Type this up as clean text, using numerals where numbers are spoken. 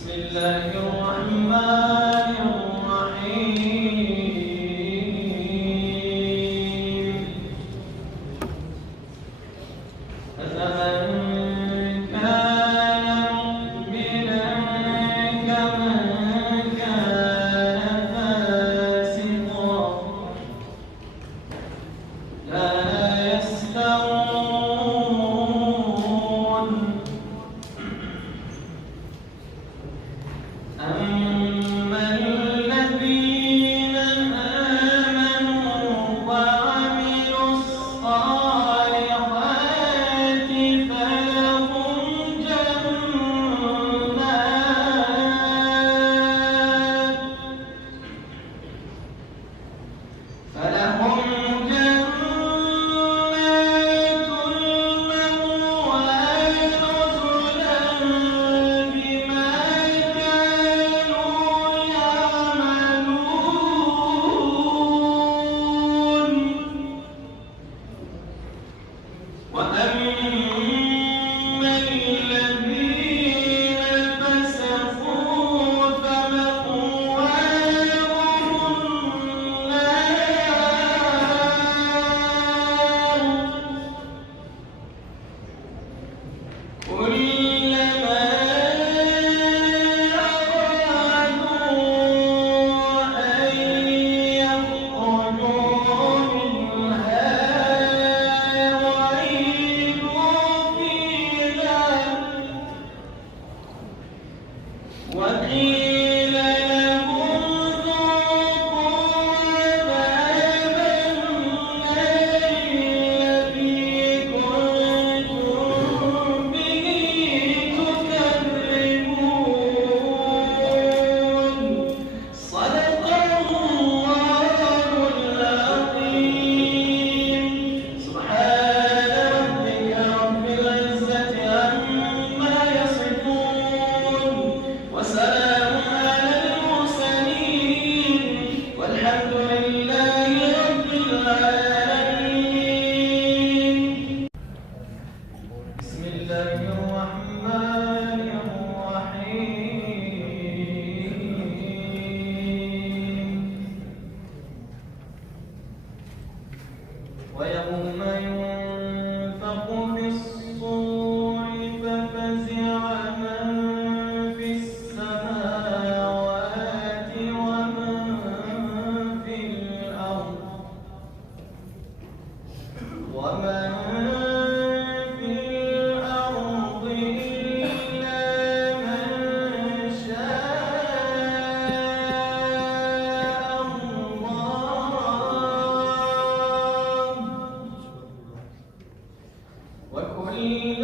بسم الله الرحمن الرحيم أفمن كان مؤمنا كمن كان فاسقا لا يستوون أما الذين آمنوا وعملوا الصالحات فلهم جنات المأوى نزلا بما كانوا يعملون وأما الذين فسقوا فمأواهم النار كلما أرادوا أن يخرجوا منها أعيدوا فيها وقيل لهم ذوقوا عذاب النار الذي كنتم به تكذبون صدق الله العظيم سبحان ربك رب العزة عما يصفون وسلام على المرسلين والحمد لله رب العالمين بسم الله الرحمن الرحيم ويوم ينفخ في الصور ففزع من في السماوات ومن في الأرض إلا من شاء الله وكل